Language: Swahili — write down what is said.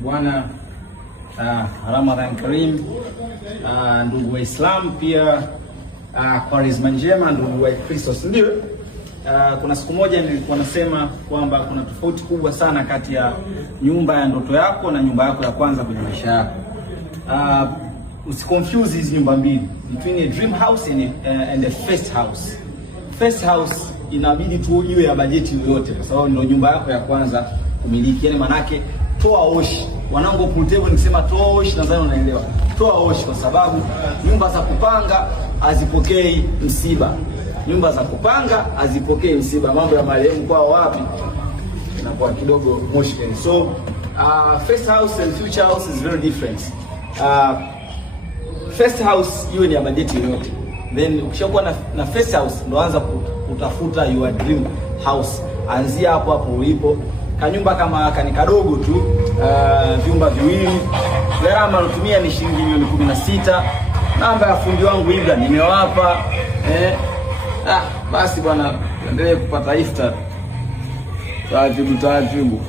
Bwana Ramadhan Karim, ndugu wa Islam pia, Kwaresma njema ndugu wa Kristo, ndio. Kuna siku moja nilikuwa nasema kwamba kuna tofauti kubwa sana kati ya nyumba ya ndoto yako na nyumba yako ya kwanza kwenye maisha yako. Usiconfuse hizi nyumba mbili, between a dream house and a first house. First house inabidi tu iwe ya bajeti yoyote, kwa sababu ndio nyumba yako ya kwanza kumiliki. Yani manake toa oshi. Wanangu pool table nikisema toa oshi, nadhani unaelewa. Toa oshi kwa sababu nyumba za kupanga hazipokei msiba. Nyumba za kupanga hazipokei msiba. Mambo ya marehemu kwa wapi inakuwa kidogo mushkeli. So first house and future house is very different. First house iwe ni ya bajeti yoyote. Then ukishakuwa na first house ndo anza kutafuta your dream house. Anzia hapo hapo ulipo. Kanyumba kama kani kadogo tu, vyumba viwili. Gharama natumia ni shilingi milioni 16. Namba ya fundi wangu Ibra nimewapa. Basi bwana, endelee kupata iftar. Taratibu.